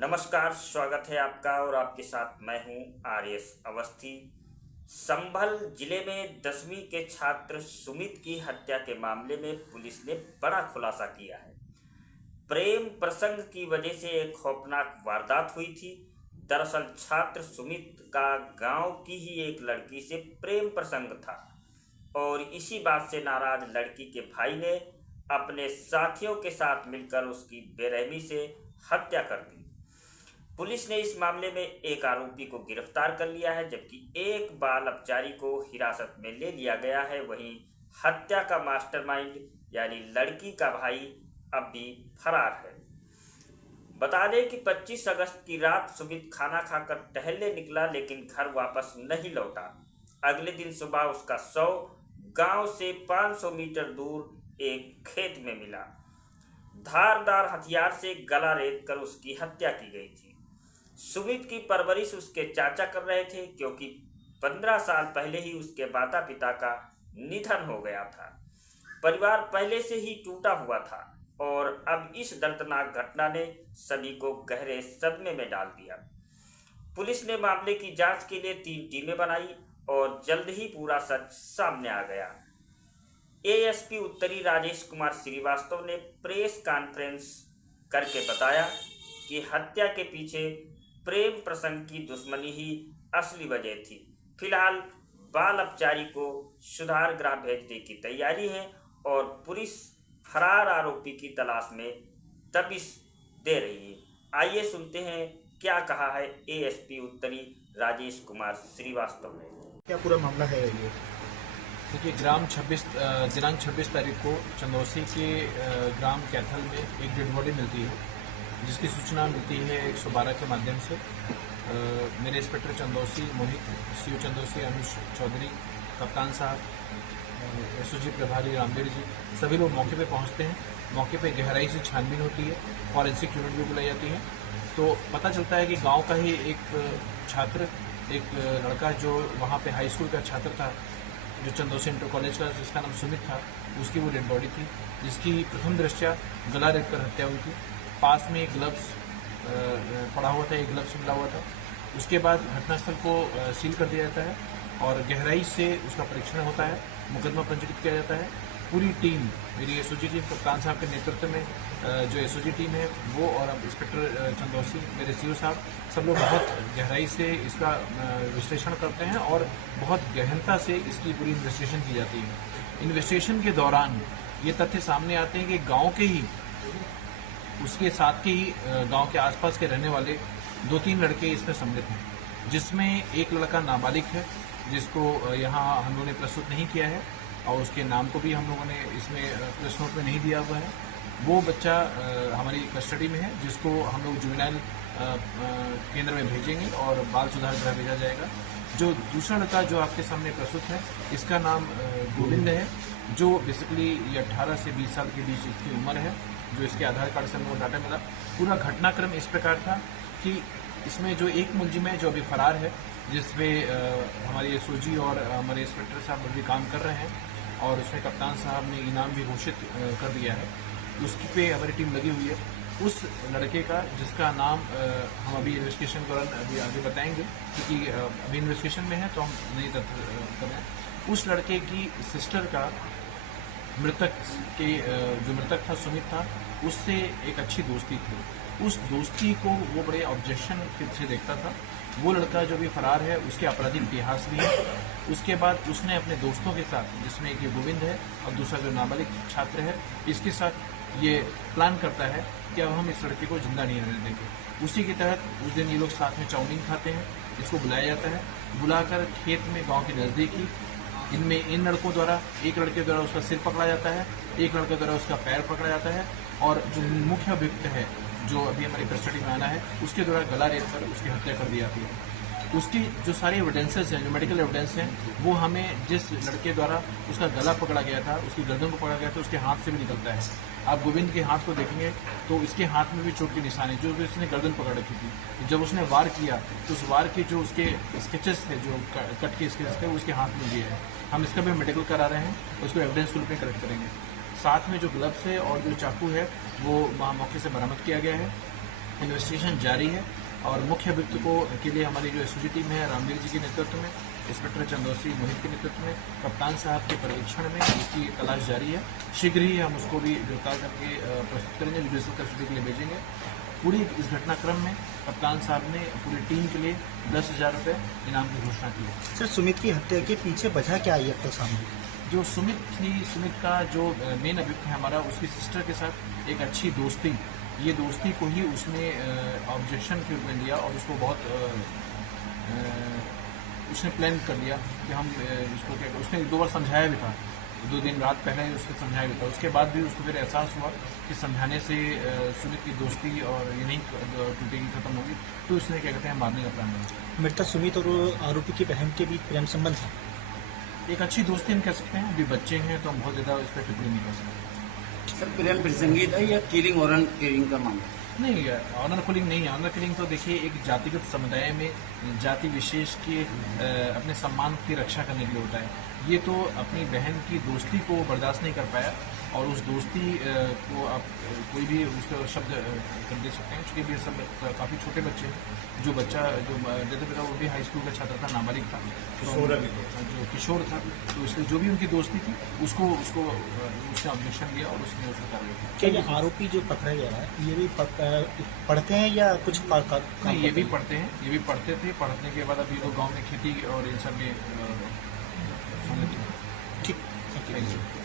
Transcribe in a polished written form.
नमस्कार, स्वागत है आपका और आपके साथ मैं हूं आर.एस. अवस्थी। संभल जिले में 10वीं के छात्र सुमित की हत्या के मामले में पुलिस ने बड़ा खुलासा किया है। प्रेम प्रसंग की वजह से एक खौफनाक वारदात हुई थी। दरअसल छात्र सुमित का गांव की ही एक लड़की से प्रेम प्रसंग था और इसी बात से नाराज लड़की के भाई ने अपने साथियों के साथ मिलकर उसकी बेरहमी से हत्या कर दी। पुलिस ने इस मामले में एक आरोपी को गिरफ्तार कर लिया है, जबकि एक बाल अपचारी को हिरासत में ले लिया गया है। वहीं हत्या का मास्टरमाइंड यानी लड़की का भाई अब भी फरार है। बता दें कि 25 अगस्त की रात सुमित खाना खाकर टहलने निकला, लेकिन घर वापस नहीं लौटा। अगले दिन सुबह उसका शव गांव से 500 मीटर दूर एक खेत में मिला। धारदार हथियार से गला रेत कर उसकी हत्या की गई थी। सुमित की परवरिश उसके चाचा कर रहे थे, क्योंकि 15 साल पहले ही उसके माता पिता का निधन हो गया था। परिवार पहले से ही टूटा हुआ था और अब इस दर्दनाक घटना ने सभी को गहरे सदमे में डाल दिया। पुलिस ने मामले की जांच के लिए 3 टीमें बनाई और जल्द ही पूरा सच सामने आ गया। एएसपी उत्तरी राजेश कुमार श्रीवास्तव ने प्रेस कॉन्फ्रेंस करके बताया कि हत्या के पीछे प्रेम प्रसंग की दुश्मनी ही असली वजह थी। फिलहाल बाल अपचारी को सुधार गृह भेजने की तैयारी है और पुलिस फरार आरोपी की तलाश में दबिश दे रही है। आइए सुनते हैं क्या कहा है एएसपी उत्तरी राजेश कुमार श्रीवास्तव ने। क्या पूरा मामला है ये? देखिए, दिनांक 26 तारीख को चंदौसी के ग्राम कैथल में एक डेड बॉडी मिलती है, जिसकी सूचना मिलती है 112 के माध्यम से। मेरे इंस्पेक्टर चंदौसी मोहित, सीओ चंदौसी अनुज चौधरी, कप्तान साहब, एसओजी प्रभारी रामवीर जी, सभी लोग मौके पे पहुंचते हैं। मौके पे गहराई से छानबीन होती है, फॉरेंसिक यूनिट भी बुलाई जाती है। तो पता चलता है कि गांव का ही एक छात्र, एक लड़का जो वहाँ पे हाई स्कूल का छात्र था, जो चंदौसी इंटर कॉलेज का, जिसका नाम सुमित था, उसकी वो डेड बॉडी थी, जिसकी प्रथम दृष्टया गला रेत कर हत्या हुई थी। पास में एक ग्लव्स पड़ा हुआ था, एक ग्लव्स मिला हुआ था। उसके बाद घटनास्थल को सील कर दिया जाता है और गहराई से उसका परीक्षण होता है, मुकदमा पंजीकृत किया जाता है। पूरी टीम, मेरी एसओजी टीम कप्तान साहब के नेतृत्व में जो एसओजी टीम है वो, और इंस्पेक्टर चंदौसी, मेरे सीओ साहब, सब लोग बहुत गहराई से इसका विश्लेषण करते हैं और बहुत गहनता से इसकी पूरी इन्वेस्टिगेशन की जाती है। इन्वेस्टिगेशन के दौरान ये तथ्य सामने आते हैं कि गाँव के ही, उसके साथ के ही गांव के आसपास के रहने वाले 2-3 लड़के इसमें सम्मिलित हैं, जिसमें एक लड़का नाबालिग है, जिसको यहाँ हम लोगों ने प्रस्तुत नहीं किया है और उसके नाम को भी हम लोगों ने इसमें प्रेस नोट में नहीं दिया हुआ है। वो बच्चा हमारी कस्टडी में है, जिसको हम लोग जुवेनाइल केंद्र में भेजेंगे और बाल सुधार गृह भेजा जाएगा। जो दूसरा लड़का जो आपके सामने प्रस्तुत है, इसका नाम गोविंद है, जो बेसिकली ये 18 से 20 साल के बीच इसकी उम्र है, जो इसके आधार कार्ड से हमको डाटा मिला। पूरा घटनाक्रम इस प्रकार था कि इसमें जो एक मुलजिम है जो अभी फरार है, जिसपे हमारे एसओजी और हमारे इंस्पेक्टर साहब अभी काम कर रहे हैं और उसमें कप्तान साहब ने इनाम भी घोषित कर दिया है, उसकी पे हमारी टीम लगी हुई है। उस लड़के का, जिसका नाम हम अभी इन्वेस्टिगेशन के दौरान अभी आगे बताएंगे, क्योंकि अभी इन्वेस्टिगेशन में है तो हम नहीं तथ्य कर रहे हैं। उस लड़के की सिस्टर का, मृतक के जो मृतक था सुमित था, उससे एक अच्छी दोस्ती थी। उस दोस्ती को वो बड़े ऑब्जेक्शन से देखता था। वो लड़का जो भी फरार है, उसके आपराधिक इतिहास भी है। उसके बाद उसने अपने दोस्तों के साथ, जिसमें एक ये गोविंद है और दूसरा जो नाबालिग छात्र है, इसके साथ ये प्लान करता है कि अब हम इस लड़के को जिंदा नहीं रहने देंगे। उसी के तहत उस दिन ये लोग साथ में चाउमीन खाते हैं। इसको बुलाया जाता है, बुलाकर खेत में गाँव के नज़दीक ही इन लड़कों द्वारा, एक लड़के द्वारा उसका सिर पकड़ा जाता है, एक लड़के द्वारा उसका पैर पकड़ा जाता है और जो मुख्य अभियुक्त है, जो अभी हमारी कस्टडी में आना है, उसके द्वारा गला रेत कर उसकी हत्या कर दी जाती है। उसकी जो सारे एविडेंसेस हैं, जो मेडिकल एविडेंस हैं, वो हमें जिस लड़के द्वारा उसका गला पकड़ा गया था, उसकी गर्दन को पकड़ा गया था, उसके हाथ से भी निकलता है। आप गोविंद के हाथ को देखेंगे तो इसके हाथ में भी चोट के निशान है, जो इसने गर्दन पकड़ रखी थी। जब उसने वार किया तो उस वार के जो उसके स्केचेस थे, जो कट के स्केचेस थे, वो उसके हाथ में दिए हैं। हम इसका भी मेडिकल करा रहे हैं, उसको एविडेंस के रूप में कलेक्ट करेंगे। साथ में जो ग्लव्स है और जो चाकू है, वो वहाँ मौके से बरामद किया गया है। इन्वेस्टिगेशन जारी है और मुख्य अभियुक्त के लिए हमारी जो एसओजी टीम है रामवीर जी के नेतृत्व में, इंस्पेक्टर चंदौसी मोहित के नेतृत्व में, कप्तान साहब के पर्यवेक्षण में इसकी तलाश जारी है। शीघ्र ही हम उसको भी गिरफ्तार करके प्रस्तुत करेंगे, जुडिशियल कस्टडी के लिए भेजेंगे। पूरी इस घटनाक्रम में कप्तान साहब ने पूरी टीम के लिए 10,000 रुपये इनाम की घोषणा की है। सर, सुमित की हत्या के पीछे वजह क्या आई अब तक सामने? जो सुमित थी, सुमित का जो मेन अभियुक्त है हमारा, उसकी सिस्टर के साथ एक अच्छी दोस्ती, ये दोस्ती को ही उसने ऑब्जेक्शन के रूप में लिया और उसको बहुत उसने प्लान कर लिया कि हम इसको क्या, उसने 2 बार समझाया भी था, 2 दिन रात पहले उसने समझाया भी था। उसके बाद भी उसको फिर एहसास हुआ कि समझाने से सुमित की दोस्ती और ये नहीं टूटेगी, खत्म होगी, तो उसने क्या कहते हैं मारने का प्लान बनाया। मृतक सुमित और आरोपी की बहन के बीच प्रेम संबंध है। एक अच्छी दोस्ती हम कह सकते हैं, अभी बच्चे हैं तो हम बहुत ज़्यादा इस पर टिप्पणी नहीं कर सकते। सर, प्रेम प्रसंगी था या किलिंग और किलिंग का मामला? नहीं, ऑनर किलिंग नहीं है। ऑनर किलिंग तो देखिए एक जातिगत समुदाय में जाति विशेष के अपने सम्मान की रक्षा करने के लिए होता है। ये तो अपनी बहन की दोस्ती को बर्दाश्त नहीं कर पाया और उस दोस्ती को आप कोई भी उसका शब्द कर दे सकते हैं, क्योंकि ये सब काफ़ी छोटे बच्चे हैं। जो बच्चा जो जैसे पिता वो भी हाई स्कूल का छात्र था, नाबालिग था, जो किशोर था, तो इसलिए जो भी उनकी दोस्ती थी उसको उसने ऑब्जेक्शन दिया और उसने उसको कार्रवाई की। क्या ये आरोपी जो पकड़ा गया है ये भी पढ़ते हैं या कुछ नहीं, ये भी पढ़ते हैं, ये भी पढ़ते थे। पढ़ने के बाद अब ये लोग गाँव में खेती और इन सब में ठीक, थैंक यू।